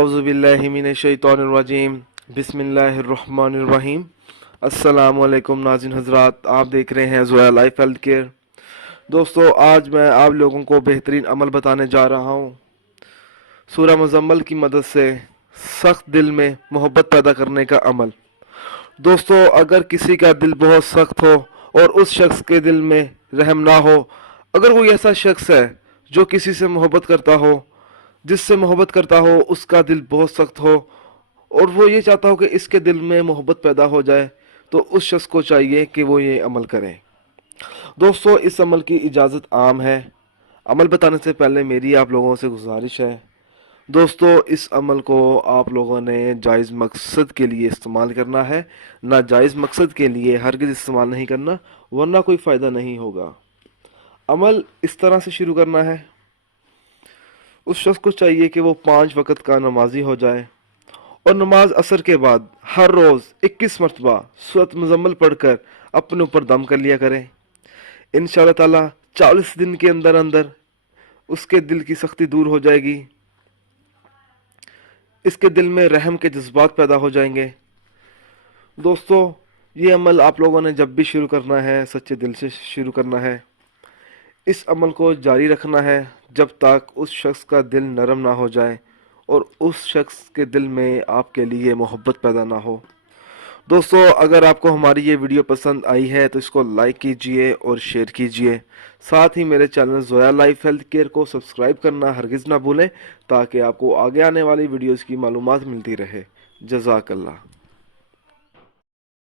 आऊज़ु बिल्लाहि मिनश्शैतानिर्रजीम बिस्मिल्लाहिर्रहमानिर्रहीम। अस्सलामु अलैकुम नाज़रीन हज़रात, आप देख रहे हैं ज़ोया लाइफ हेल्थ केयर। दोस्तों, आज मैं आप लोगों को बेहतरीन अमल बताने जा रहा हूँ। सूरह मुज़म्मल की मदद से सख्त दिल में मोहब्बत पैदा करने का अमल। दोस्तों, अगर किसी का दिल बहुत सख्त हो और उस शख्स के दिल में रहम ना हो, अगर कोई ऐसा शख्स है जो किसी से मोहब्बत करता हो, जिससे मोहब्बत करता हो, उसका दिल बहुत सख्त हो और वो ये चाहता हो कि इसके दिल में मोहब्बत पैदा हो जाए, तो उस शख्स को चाहिए कि वो ये अमल करें। दोस्तों, इस अमल की इजाज़त आम है। अमल बताने से पहले मेरी आप लोगों से गुजारिश है, दोस्तों, इस अमल को आप लोगों ने जायज़ मकसद के लिए इस्तेमाल करना है, ना जायज़ मकसद के लिए हरगिज़ इस्तेमाल नहीं करना, वरना कोई फ़ायदा नहीं होगा। अमल इस तरह से शुरू करना है। उस शख्स को चाहिए कि वो 5 वक़्त का नमाजी हो जाए और नमाज असर के बाद हर रोज़ 21 मरतबा सूरत मुज़म्मल पढ़कर अपने ऊपर दम कर लिया करें। इंशाअल्लाह ताला 40 दिन के अंदर अंदर उसके दिल की सख्ती दूर हो जाएगी, इसके दिल में रहम के जज्बात पैदा हो जाएंगे। दोस्तों, ये अमल आप लोगों ने जब भी शुरू करना है, सच्चे दिल से शुरू करना है। इस अमल को जारी रखना है जब तक उस शख्स का दिल नरम ना हो जाए और उस शख्स के दिल में आपके लिए मोहब्बत पैदा ना हो। दोस्तों, अगर आपको हमारी ये वीडियो पसंद आई है तो इसको लाइक कीजिए और शेयर कीजिए। साथ ही मेरे channel Zoya life health care को सब्सक्राइब करना हरगिज़ ना भूलें, ताकि आपको आगे आने वाली वीडियोज़ की मालूमात मिलती रहे। जज़ाकल्लाह।